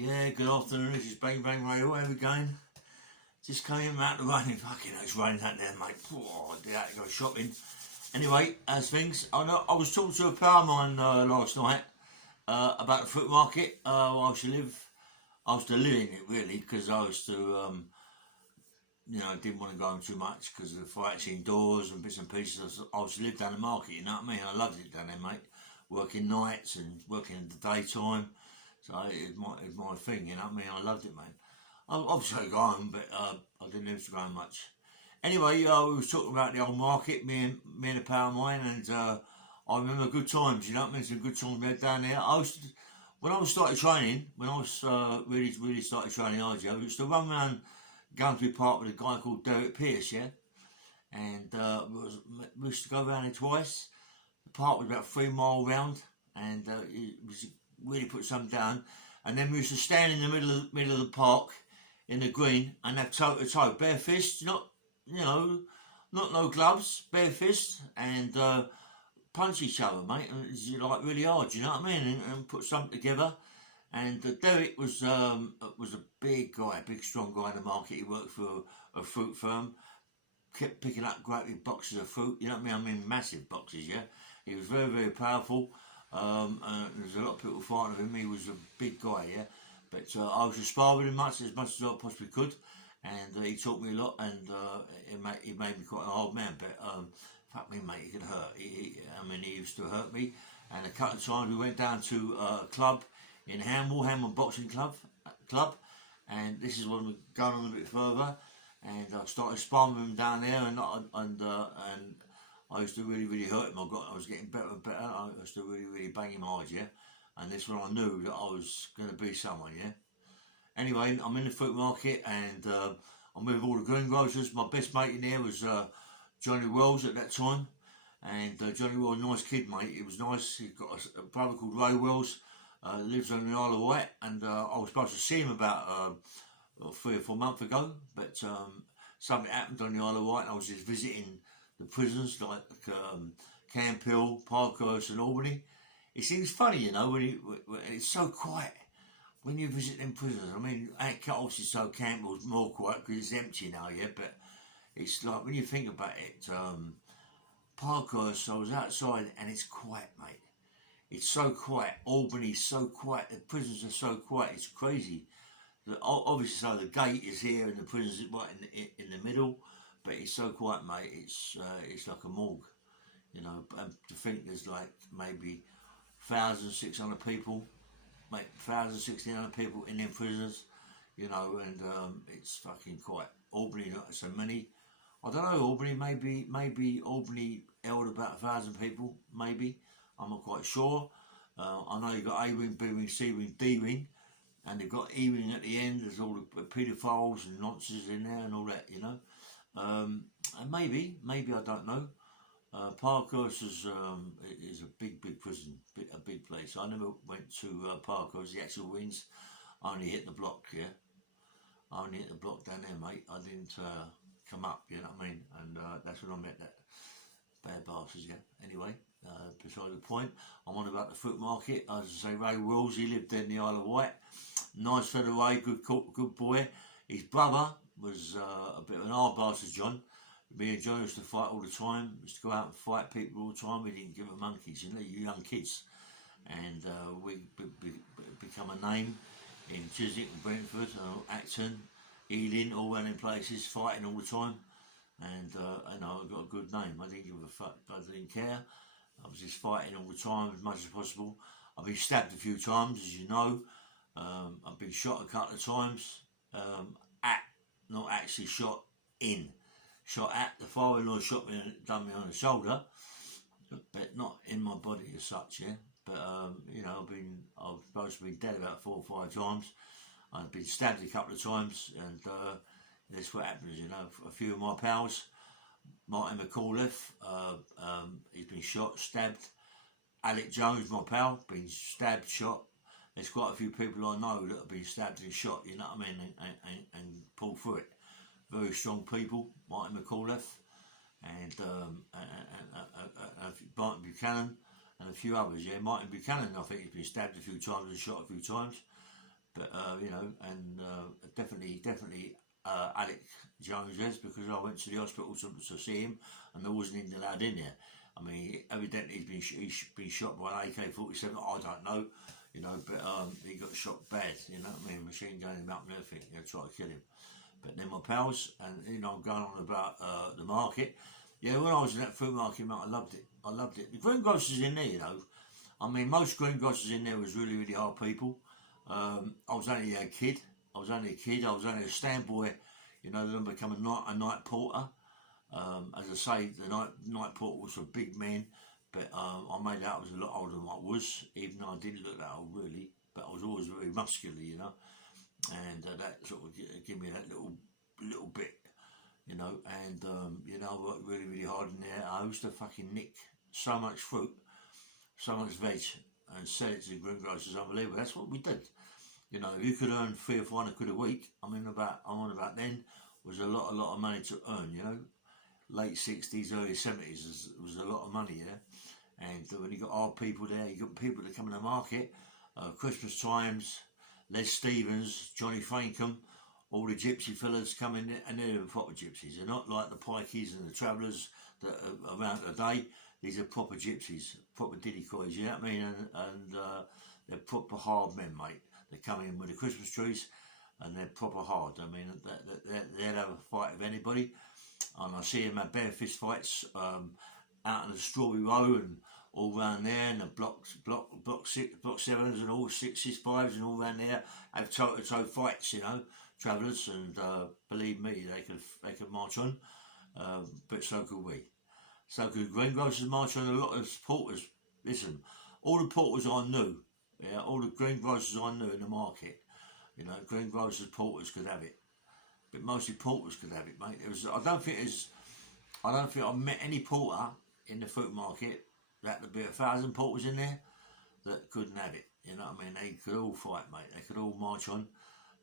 Yeah, good afternoon. This is Bang Bang Radio. How we going? Just came out the rain. Fucking hell, it's raining out there, mate. Oh, I had to go shopping. Anyway, as things, I was talking to a pal of mine last night about the fruit market. I used to live. I was to live in it really because I used to, didn't want to go home too much because of the fights indoors and bits and pieces. I used to live down the market. You know what I mean? I loved it down there, mate. Working nights and working in the daytime. So it's my thing, you know what I mean? I loved it, mate. Obviously I go home, but I didn't live to go home much. Anyway, we was talking about the old market, me and a pal of mine, and I remember good times, you know what I mean? Some good times we had down there. When I was started training, when I was really started training RJ, I used to run around Gumtree Park with a guy called Derek Pierce, yeah? And we used to go around there twice. The park was about 3 mile round, and it was really put some down, and then we used to stand in the middle of the park in the green and have toe to toe, bare fists, not no gloves, bare fists, and punch each other, mate. And it's like really hard, you know what I mean? And put something together. And Derek was a big guy, a big strong guy in the market. He worked for a fruit firm, kept picking up great big boxes of fruit. You know what I mean? Massive boxes, yeah. He was very powerful. And there's a lot of people fighting with him. He was a big guy, yeah. But I was to spar with him much as I possibly could, and he taught me a lot, and he made me quite an old man. But fuck me, mate, he could hurt. He used to hurt me. And a couple of times we went down to a club in Hamwell Boxing Club, and this is when we're going on a bit further. And I started sparring with him down there, and I used to really hurt him. I was getting better and better. I used to really bang him hard, yeah. And this when I knew that I was going to be someone, yeah. Anyway, I'm in the fruit market, and I'm with all the greengrocers. My best mate in there was Johnny Wells at that time, and Johnny Wells, nice kid, mate. He was nice. He's got a brother called Ray Wells, lives on the Isle of Wight, and I was supposed to see him about 3 or 4 months ago, but something happened on the Isle of Wight, and I was just visiting the prisons like Camp Hill, Parkhurst and Albany. It seems funny, you know, when it's so quiet when you visit them prisons. I mean, obviously so Camp Hill's more quiet because it's empty now, yeah, but it's like when you think about it, Parkhurst, I was outside and it's quiet, mate. It's so quiet. Albany's so quiet. The prisons are so quiet. It's crazy. Obviously, so the gate is here and the prison's right in the middle. But it's so quiet, mate. It's like a morgue, you know. And to think there's like maybe 1,600 people, mate, 1,600 people in their prisons, you know, and it's fucking quiet. Albany, not so many. I don't know. Albany, maybe Albany held about 1,000 people, maybe. I'm not quite sure. I know you've got A wing, B wing, C wing, D wing, and they've got E wing at the end. There's all the paedophiles and nonsense in there and all that, you know. And maybe I don't know. Parkhurst is a big prison, a big place. I never went to Parkhurst, the actual wings. I only hit the block, yeah. I only hit the block down there, mate. I didn't come up, you know what I mean? And that's when I met that bad bastards, yeah. Anyway, beside the point, I'm on about the fruit market. As I say, Ray Wills, he lived there in the Isle of Wight. Nice fella, Ray, good boy. His brother was a bit of an hard bastard, John. Me and John used to fight all the time. Used to go out and fight people all the time. We didn't give them monkeys, you know, you young kids. And we become a name in Chiswick and Brentford, Acton, Ealing, all around in places, fighting all the time. And I got a good name. I didn't give a fuck. I didn't care. I was just fighting all the time as much as possible. I've been stabbed a few times, as you know. I've been shot a couple of times. Not actually shot in. Shot at. The father-in-law shot me and done me on the shoulder, but not in my body as such, yeah. But you know, I've supposed to be dead about 4 or 5 times. I've been stabbed a couple of times, and that's what happens, you know. A few of my pals, Martin McAuliffe, he's been shot, stabbed. Alec Jones, my pal, been stabbed, shot. There's quite a few people I know that have been stabbed and shot, you know what I mean, and pulled through it. Very strong people, Martin McAuliffe, and Martin Buchanan, and a few others, yeah. Martin Buchanan, I think, has been stabbed a few times and shot a few times. But you know, and definitely Alec Jones has, because I went to the hospital to see him, and there wasn't anything allowed in there. I mean, evidently he's been shot by an AK-47. I don't know, you know, but he got shot bad. You know what I mean? Machine gun him up and everything. You know, try to kill him. But then my pals, and you know, I'm going on about the market. Yeah, when I was in that fruit market, mate, I loved it. I loved it. The greengrocers in there, you know. I mean, most greengrocers in there was really, really hard people. I was only a kid. I was only a stand boy, you know, then become a night porter. As I say, the night porter was for big men, but I made out I was a lot older than I was, even though I didn't look that old really. But I was always very muscular, you know, and that sort of gave me that little bit, you know. And you know, I worked really, really hard in there. I used to fucking nick so much fruit, so much veg, and sell it to the greengrocers. Unbelievable. That's what we did. You know, if you could earn £300 or £400 a week, I'm on about then, was a lot of money to earn. You know, late 60s, early 70s was a lot of money. Yeah, and when you got old people there, you got people that come in the market, Christmas times, Les Stevens, Johnny Frankham, all the gypsy fellas come in there, and they're the proper gypsies. They're not like the pikeys and the travellers that are around today. These are proper gypsies, proper diddy coys, you know what I mean? And they're proper hard men, mate. They come in with the Christmas trees, and they're proper hard. I mean, they'll have a fight with anybody. And I see them have bare fist fights out in the Strawberry Row and all round there, and the block 7s and all 6s, 5s and all round there have toe-to-toe fights, you know, travellers. And believe me, they could march on, but so could we. So could greengrocers march on. A lot of supporters. Listen, all the porters I knew, yeah, all the greengrocers I knew in the market, you know, greengrocers, porters could have it, but mostly porters could have it, mate. I don't think I've met any porter in the fruit market. That would be 1,000 porters in there that couldn't have it. You know what I mean? They could all fight, mate. They could all march on.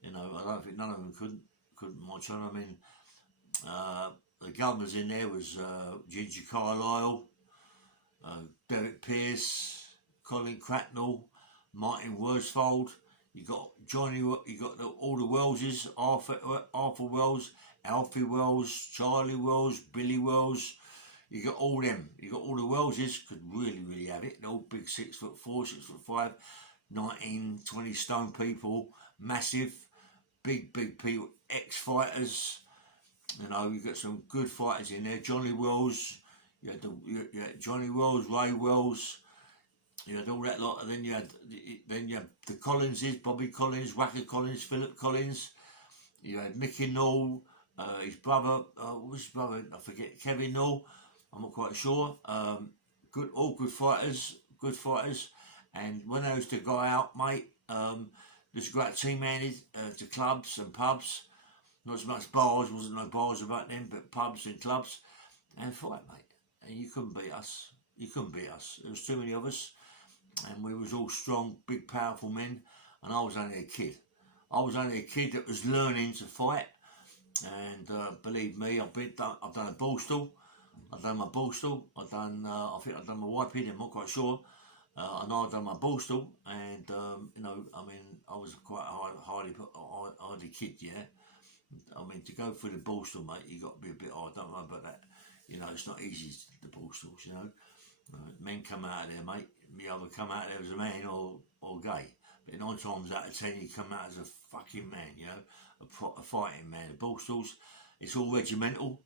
You know, I don't think none of them couldn't march on. I mean, the governors in there was Ginger Carlisle, Derek Pierce, Colin Cracknell, Martin Worsfold. You got Johnny. You got all the Welleses: Arthur Wells, Alfie Wells, Charlie Wells, Billy Wells. You got all them. You got all the Welleses could really have it. They're all big 6'4", 6'5", 19, 20 stone people, massive, big people, ex-fighters. You know, you got some good fighters in there. Johnny Wells, you had Johnny Wells, Ray Wells, you had all that lot, and then you had the Collinses, Bobby Collins, Wacker Collins, Philip Collins. You had Mickey Knoll, his brother, what was his brother? I forget. Kevin Knoll. I'm not quite sure. All good fighters. And when I used to go out, mate, there's a great team-handed to clubs and pubs. Not so much bars, wasn't no bars about them, but pubs and clubs, and fight, mate. And you couldn't beat us. There was too many of us, and we was all strong, big, powerful men, and I was only a kid. That was learning to fight, and believe me, I've done a ball stool. I've done my ball stool. I think I've done my white pin, I'm not quite sure. I know I've done my ball stool, and you know, I mean, I was quite a hardy kid, yeah. I mean, to go through the ball stool, mate, you got to be a bit hard. Don't worry about that. You know, it's not easy, the ball stools, you know. Men come out of there, mate. You either come out there as a man or gay. But 9 times out of 10, you come out as a fucking man, you know, a fighting man. The ball stools, it's all regimental.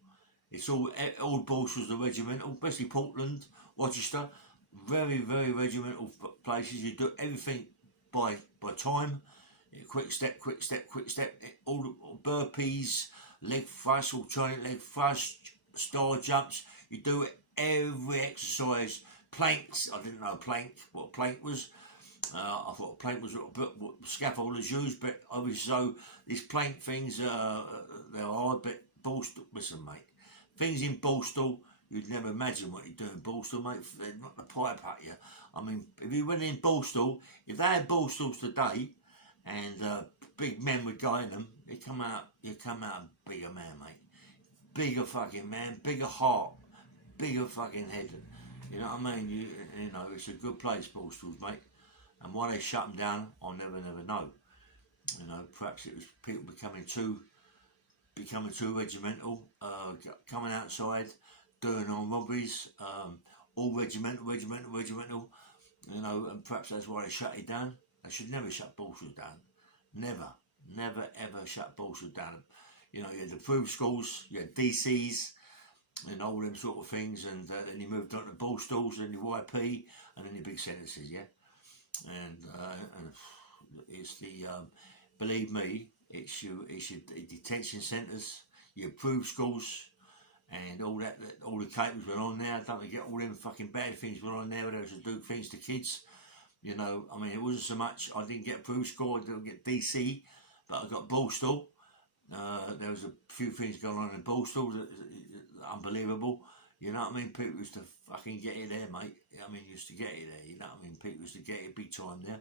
It's all ball stools are regimental, especially Portland, Rochester. Very, very regimental places. You do everything by time. Quick step, all the burpees, leg thrusts, alternate leg thrusts, star jumps. You do every exercise. Planks, I didn't know what a plank was. I thought a plank was what scaffolders use, but obviously so these plank things, they're hard, but ball stool, listen mate, things in ball stool, you'd never imagine what you do in ball stool, mate. They're not the pipe at you. I mean, if you went in ball stool, if they had ball stools today, and big men would go in them, you come out a bigger man, mate. Bigger fucking man, bigger heart, bigger fucking head. You know what I mean? You know, it's a good place, ball stools, mate. And why they shut them down, I'll never know. You know, perhaps it was people becoming too regimental, coming outside, doing on robberies, all regimental. You know, and perhaps that's why they shut it down. They should never shut Balsall down. Never ever shut Balsall down. You know, you had approved schools, you had DCs, and all them sort of things, and then you moved on to Balstalls and the YP, and then the big sentences, yeah. And it's the believe me, it's your detention centres, your approved schools, and all that. All the capers were on there. Don't forget all them fucking bad things were on there. Where they was to do things to kids. You know, I mean, it wasn't so much. I didn't get approved school. I didn't get DC, but I got Balstall. There was a few things going on in Balstall that unbelievable. You know what I mean? People used to fucking get it there, mate. I mean, used to get it there. You know what I mean? People used to get it big time there.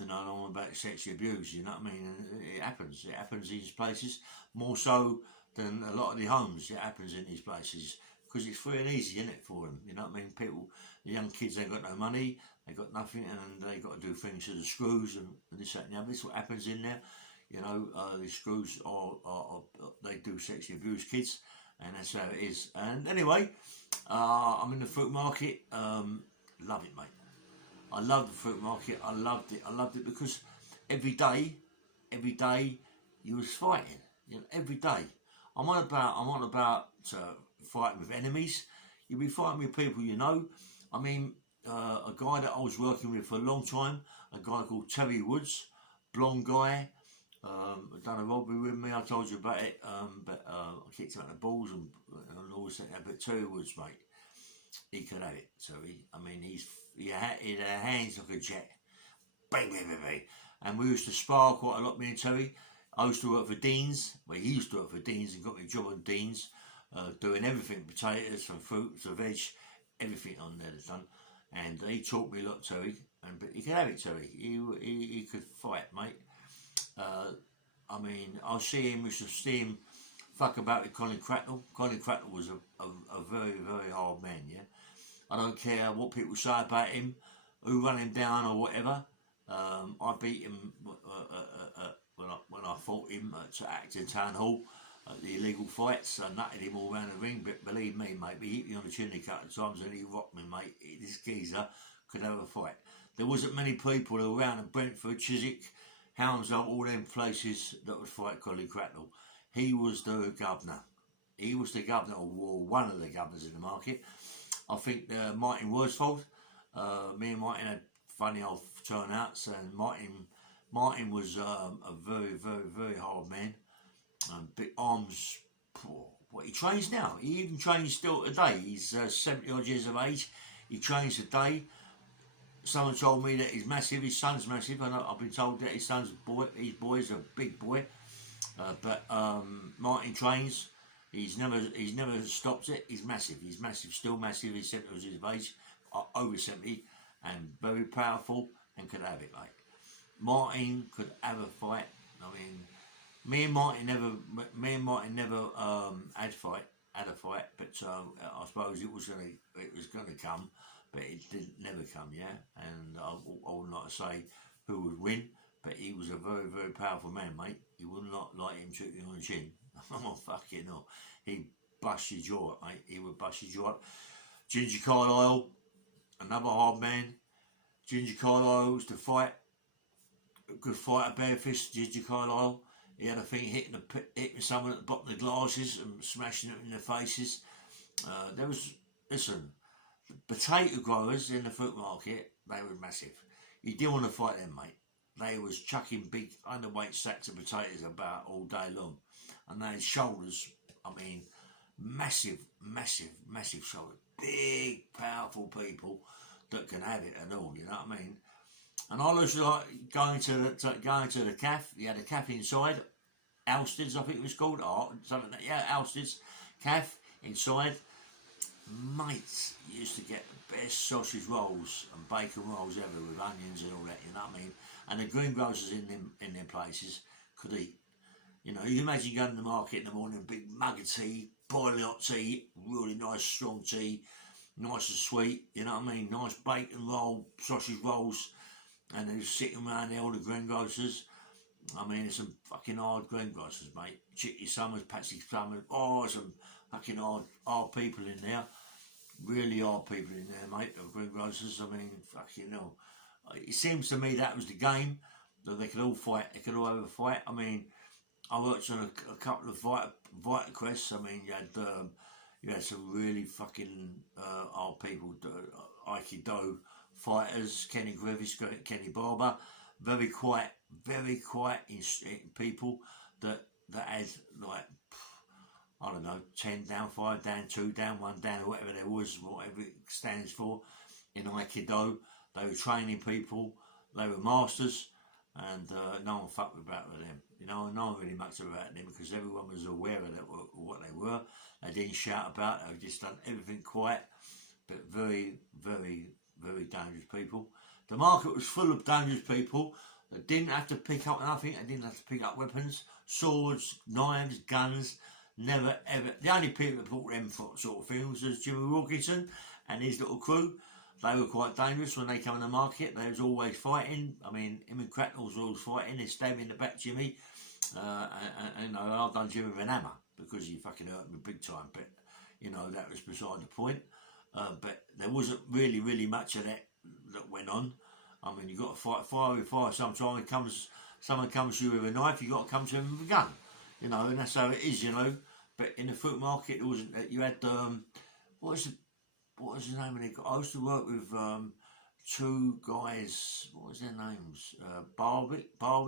You know, I don't know about sexual abuse. You know what I mean? And it happens. It happens in these places more so than a lot of the homes. It happens in these places because it's free and easy, isn't it, for them? You know what I mean? People, the young kids, ain't got no money. They got nothing, and they got to do things to the screws and this, that, and the other. This is what happens in there. You know, the screws they do sexually abuse kids, and that's how it is. And anyway, I'm in the fruit market. Love it, mate. I love the fruit market. I loved it because every day you was fighting. You know, every day. I'm on about fighting with enemies. You'll be fighting with people you know. I mean, a guy that I was working with for a long time, a guy called Terry Woods, blonde guy, done a robbery with me. I told you about it, but I kicked him out the balls and all this. But Terry Woods, mate, he could have it. So he had hands like a jet, bang, bang, bang, bang. And we used to spar quite a lot, me and Terry. I used to work for Dean's. Well, he used to work for Dean's and got me a job on Dean's, doing everything, potatoes, from fruit to veg, everything on there is done. And he taught me a lot, Terry. But he could have it, Terry. He could fight, mate. I mean, I used to see him fuck about with Colin Cracknell. Colin Cracknell was a very, very hard man, yeah. I don't care what people say about him, who run him down or whatever. I beat him when I fought him at Acton Town Hall at the illegal fights. I nutted him all around the ring, but believe me, mate, he hit me on the chin a couple of times and he rocked me, mate. This geezer could have a fight. There wasn't many people around in Brentford, Chiswick, Hounslow, all them places that would fight Colin Cracknell. He was the governor. He was the governor, or one of the governors in the market. I think Martin Worsfold, me and Martin had funny old turnouts, and Martin was a very, very, very hard man. Big arms. What he trains now. He even trains still today. He's 70 odd years of age. He trains today. Someone told me that he's massive. His son's massive, and I've been told that his son's boy. His boy's a big boy. But Martin trains. He's never stopped it. He's massive. He's massive. Still massive. He's 70 years of age, over 70, and very powerful, and could have it. Like Martin could have a fight. I mean, me and Martin never had a fight, but I suppose it was gonna come, but it didn't never come, yeah. And I would not say who would win, but he was a very, very powerful man, mate. You would not like him shooting you on the chin. Oh, fucking hell. He'd bust your jaw up, mate. He would bust your jaw up. Ginger Carlisle, another hard man. Ginger Carlisle used to fight. A good fighter, bare fist, Ginger Carlisle. He had a thing hitting someone at the bottom of the glasses and smashing it in their faces. Listen, the potato growers in the fruit market, they were massive. You didn't want to fight them, mate. They was chucking big underweight sacks of potatoes about all day long. And they had shoulders, I mean, massive, massive, massive shoulders. Big, powerful people that can have it and all, you know what I mean? And I was like going to the cafe. You had a cafe inside, Alsted's, I think it was called, something like that. Yeah, Alsted's cafe inside. Mates used to get the best sausage rolls and bacon rolls ever with onions and all that, you know what I mean? And the greengrocers in them places could eat. You know, you imagine going to the market in the morning, a big mug of tea, boiling hot tea, really nice strong tea, nice and sweet, you know what I mean? Nice bacon roll, sausage rolls, and they're sitting around there, all the greengrocers, I mean, there's some fucking hard greengrocers, mate. Chicky Summers, Patsy Summers. Oh, some fucking hard people in there. Really hard people in there, mate. The greengrocers. I mean, fucking hell. It seems to me that was the game, that they could all fight. They could all have a fight. I mean, I worked on a couple of Vita Quests. I mean, you had some really fucking hard people, Aikido fighters, Kenny Griffiths, Kenny Barber, very quiet people that had like, I don't know, 10 down, 5 down, 2 down, 1 down, or whatever there was, whatever it stands for in Aikido. They were training people, they were masters, and no one fucked about with them. You know, no one really much about them because everyone was aware of that, what they were. They didn't shout about it, they just done everything quiet, but very, very, very dangerous people. The market was full of dangerous people that didn't have to pick up nothing, they didn't have to pick up weapons, swords, knives, guns, never ever. The only people that bought them sort of things was Jimmy Wilkinson and his little crew. They were quite dangerous when they come in the market. They was always fighting. I mean, him and Cracknell's always fighting. They stabbed me in the back, Jimmy. And you know, I've done Jimmy with an hammer because he fucking hurt me big time. But, you know, that was beside the point. But there wasn't really much of that went on. I mean, you got to fight fire with fire. Sometimes someone comes to you with a knife, you got to come to him with a gun. You know, and that's how it is, you know. But in the fruit market, it wasn't that. You had, what was the name of it? I used to work with two guys, what was their names? John Barwick, I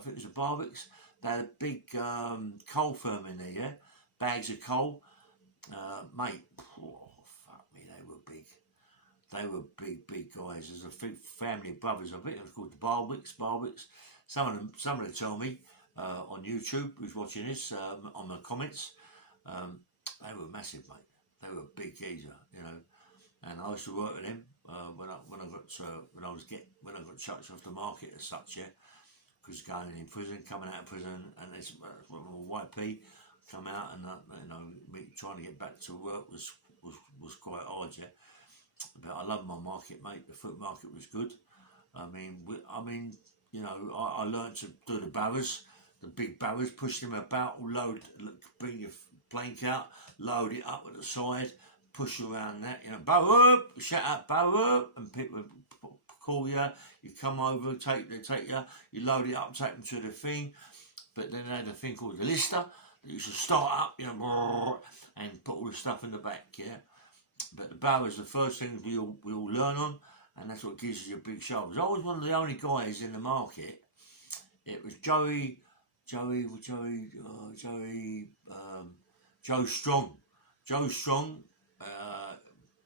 think it was the Barwicks. They had a big coal firm in there, yeah? Bags of coal. Mate, oh, fuck me, they were big. They were big guys. There's a family of brothers, I think it was called the Barwicks. Some of them tell me on YouTube, who's watching this, on the comments, they were massive, mate. They were big geezer, you know. And I used to work with him when I got chucked off the market as such, yeah. Because going in prison, coming out of prison, and it's YP come out, and you know, me trying to get back to work was quite hard, yeah. But I love my market, mate. The fruit market was good. I mean, you know, I learned to do the barrows, the big barrows, push them about, bring your plank out, load it up at the side, push around that, you know, barrow up, shout out barrow up, and people call you, you come over, they take you, you load it up, take them to the thing. But then they had a thing called the lister that you should start up, you know, and put all the stuff in the back, yeah. But the barrow is the first thing we all learn on, and that's what gives you your big shovels. I was one of the only guys in the market. It was Joe Strong. Joe Strong,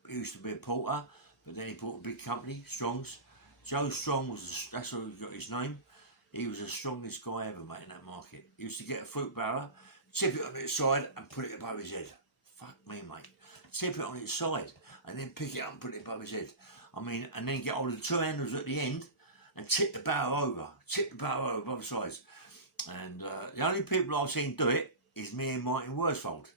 he used to be a porter, but then he bought a big company, Strong's. Joe Strong that's how he got his name. He was the strongest guy ever, mate, in that market. He used to get a fruit barrow, tip it on its side and put it above his head. Fuck me, mate. Tip it on its side and then pick it up and put it above his head. I mean, and then get all the two handles at the end and tip the barrow over both sides. And the only people I've seen do it is me and Martin Worsfold.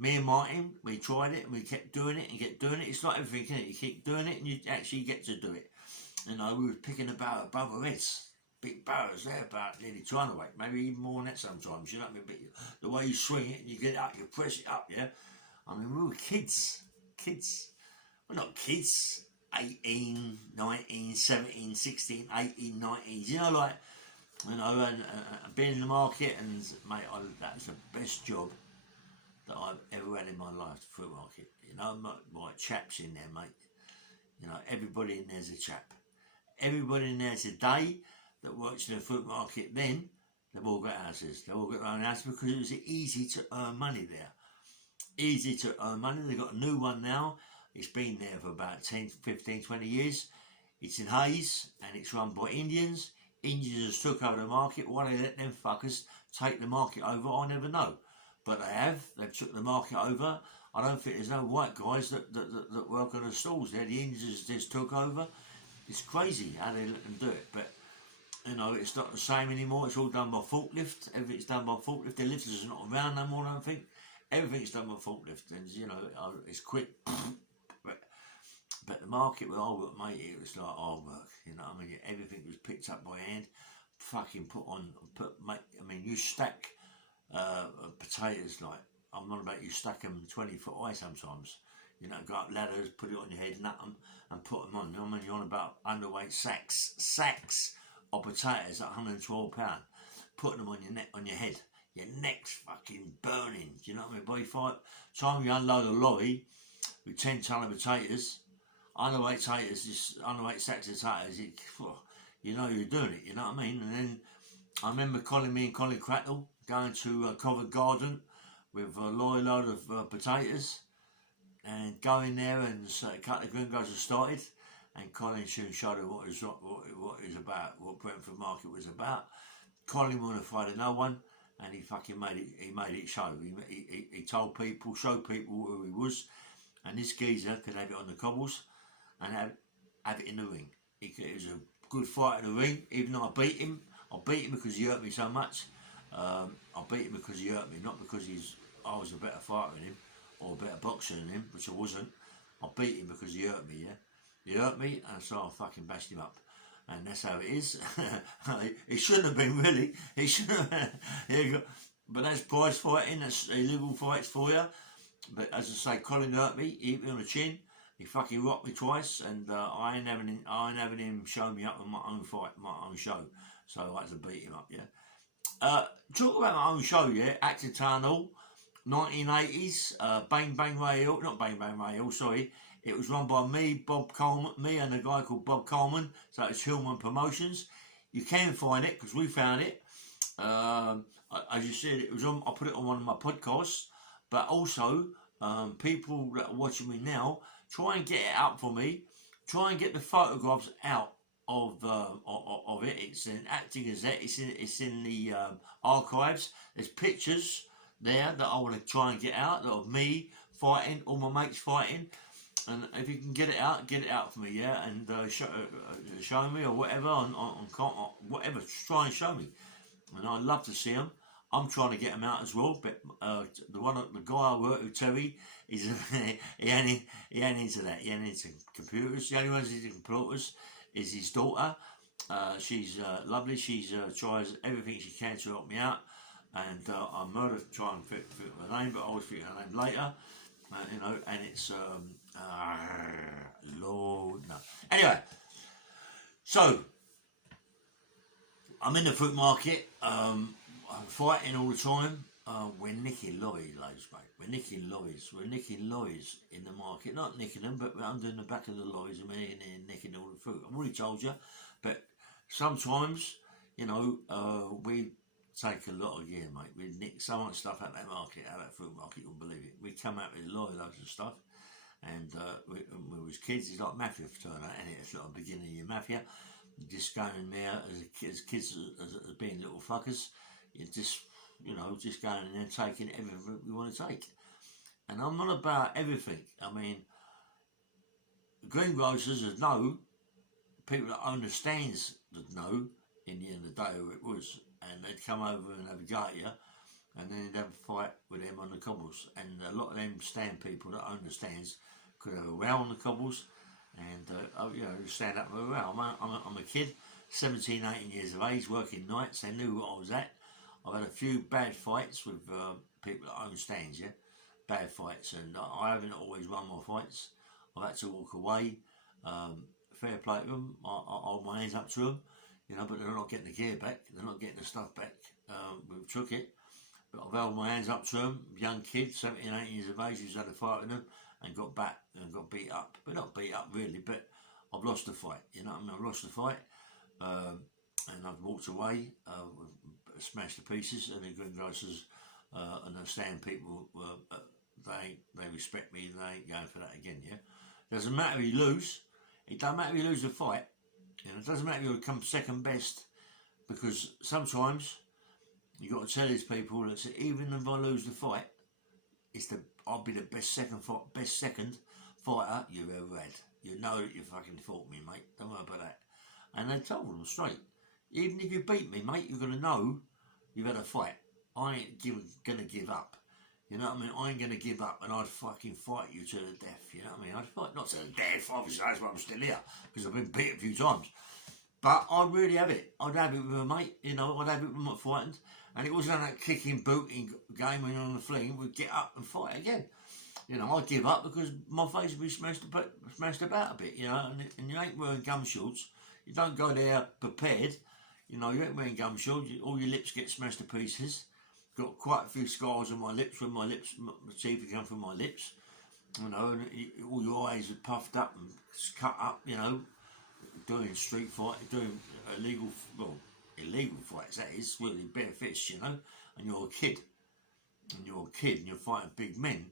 Me and Martin, we tried it and we kept doing it and kept doing it. It's like everything, isn't it? You keep doing it and you actually get to do it. You know, we were picking the barrow above our heads. Big barrows there, about nearly 200 weight, maybe even more than that sometimes. You know what I mean? But the way you swing it and you get it up, you press it up, yeah? I mean, we were kids. We're not kids. 18, 19, 17, 16, 18, 19. You know, like, you know, and being in the market, and mate, that's the best job that I've ever had in my life, the fruit market. You know, my chaps in there, mate. You know, everybody in there's a chap. Everybody in there today that works in the fruit market then, they've all got houses. They've all got their own houses because it was easy to earn money there. Easy to earn money. They've got a new one now. It's been there for about 10, 15, 20 years. It's in Hayes and it's run by Indians. Indians took over the market. Why they let them fuckers take the market over, I never know. But they have. They've took the market over. I don't think there's no white guys that work on the stalls there. The Indians just took over. It's crazy how they let them do it. But, you know, it's not the same anymore. It's all done by forklift. Everything's done by forklift. The lifters are not around no more, I don't think. Everything's done by forklift. And, you know, it's quick. But the market where I work, mate, it was like hard work. You know what I mean? Everything was picked up by hand, fucking you stack potatoes like, I'm not about you stack them 20 foot high sometimes. You know, go up ladders, put it on your head, nut them, and put them on. You know what I mean? You're on about underweight sacks of potatoes at £112, putting them on your neck, on your head. Your neck's fucking burning. Do you know what I mean? By the time you unload a lorry with 10 ton of potatoes, underweight sacks of potatoes, you know you're doing it. You know what I mean? And then I remember me and Colin Crackle going to Covent Garden with a lorry load of potatoes, and go in there and a couple of gringos had started, and Colin soon showed her what it was about, what Brentford Market was about. Colin wasn't afraid of no one, and he fucking made it show. He told people, showed people who he was, and this geezer could have it on the cobbles and have it in the ring. It was a good fight in the ring, even though I beat him. I beat him because he hurt me so much. I beat him because he hurt me, not because I was a better fighter than him or a better boxer than him, which I wasn't. I beat him because he hurt me, yeah? He hurt me, and so I fucking bashed him up. And that's how it is. It shouldn't have been, really. It shouldn't have. But that's prize fighting, that's illegal fights for you. But as I say, Colin hurt me, he hit me on the chin. He fucking rocked me twice, and I ain't having him show me up on my own fight, my own show. So I had to beat him up, yeah. Talk about my own show, yeah. Acton Town Hall, 1980s. Bang Bang Ray Hill, not Bang Bang Ray Hill, sorry. It was run by me, Bob Coleman, me and a guy called Bob Coleman. So it's Hillman Promotions. You can find it because we found it. As you said, it was on. I put it on one of my podcasts. But also, people that are watching me now, try and get it up for me. Try and get the photographs out of it. It's an Acting Gazette. It's in the archives. There's pictures there that I want to try and get out of me fighting, all my mates fighting. And if you can get it out for me, yeah, and show me or whatever on whatever. Try and show me, and I'd love to see them. I'm trying to get them out as well, but the guy I work with, Terry, he ain't into that. He ain't into computers. The only one who's into computers is his daughter. She's lovely. She's tries everything she can to help me out, and I'm going to try and fit her name, but I'll always figure her name later. You know, and it's Lord no. Anyway, so I'm in the fruit market. I'm fighting all the time. We're nicking lorries, mate. We're nicking lorries in the market. Not nicking them, but we're under in the back of the lorries and we're nicking all the fruit. I've already told you, but sometimes, you know, we take a lot of gear, mate. We nick so much stuff out that market, out that fruit market, you wouldn't believe it. We come out with loads of stuff, and when we was kids, it's like mafia fraternity, and it's like the beginning of your mafia. You just going in there as kids as being little fuckers. You just, you know, just going in there taking everything we want to take. And I'm not about everything. I mean, greengrocers that know, people that own the stands that know, in the end of the day who it was, and they'd come over and have a go at you, and then you'd have a fight with them on the cobbles. And a lot of them stand people that own the stands could have a row on the cobbles, and you know, stand up and have a row. I'm a kid, 17, 18 years of age, working nights. They knew what I was at. I've had a few bad fights with people that own stands, yeah, bad fights, and I haven't always won my fights. I've had to walk away. Fair play to them. I hold my hands up to them. You know, but they're not getting the gear back. They're not getting the stuff back. We took it. But I've held my hands up to them. Young kids, 17, 18 years of age, who's had a fight with them and got back and got beat up. But not beat up really, but I've lost the fight. You know what I mean? I've lost the fight. And I've walked away, smashed to pieces, and the greengrocers and the stand people, they respect me. They ain't going for that again, yeah? Doesn't matter if you lose. It doesn't matter if you lose the fight. You know, it doesn't matter if you come second best, because sometimes you got to tell these people that even if I lose the fight, I'll be the best second fighter you've ever had. You know that you fucking fought me, mate. Don't worry about that. And they told them straight, even if you beat me, mate, you're gonna know you've had a fight. I ain't gonna give up. You know what I mean? I ain't going to give up, and I'd fucking fight you to the death. You know what I mean? I'd fight, not to the death, obviously, that's why I'm still here, because I've been beat a few times. But I'd really have it. I'd have it with a mate, you know, I'd have it with my fighting. And it wasn't that kicking, booting game when you're on the fling, we'd get up and fight again. You know, I'd give up because my face would be smashed about a bit, you know, and you ain't wearing gum shorts. You don't go there prepared. You know, you ain't wearing gum shorts, all your lips get smashed to pieces. Got quite a few scars on my lips when my teeth come from my lips. You know, and all your eyes are puffed up and cut up, you know, doing street fight, doing illegal fights, that is, really bare fists, you know, and you're a kid. And you're fighting big men.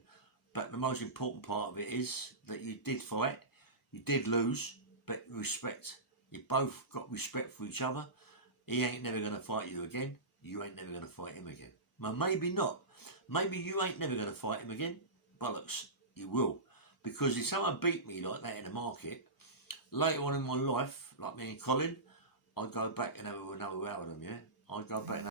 But the most important part of it is that you did fight, you did lose, but respect. You both got respect for each other. He ain't never going to fight you again. You ain't never going to fight him again. Well, maybe not. Maybe you ain't never going to fight him again. Bollocks, you will. Because if someone beat me like that in the market, later on in my life, like me and Colin, I'd go back and have another row with them, yeah? I'd go back and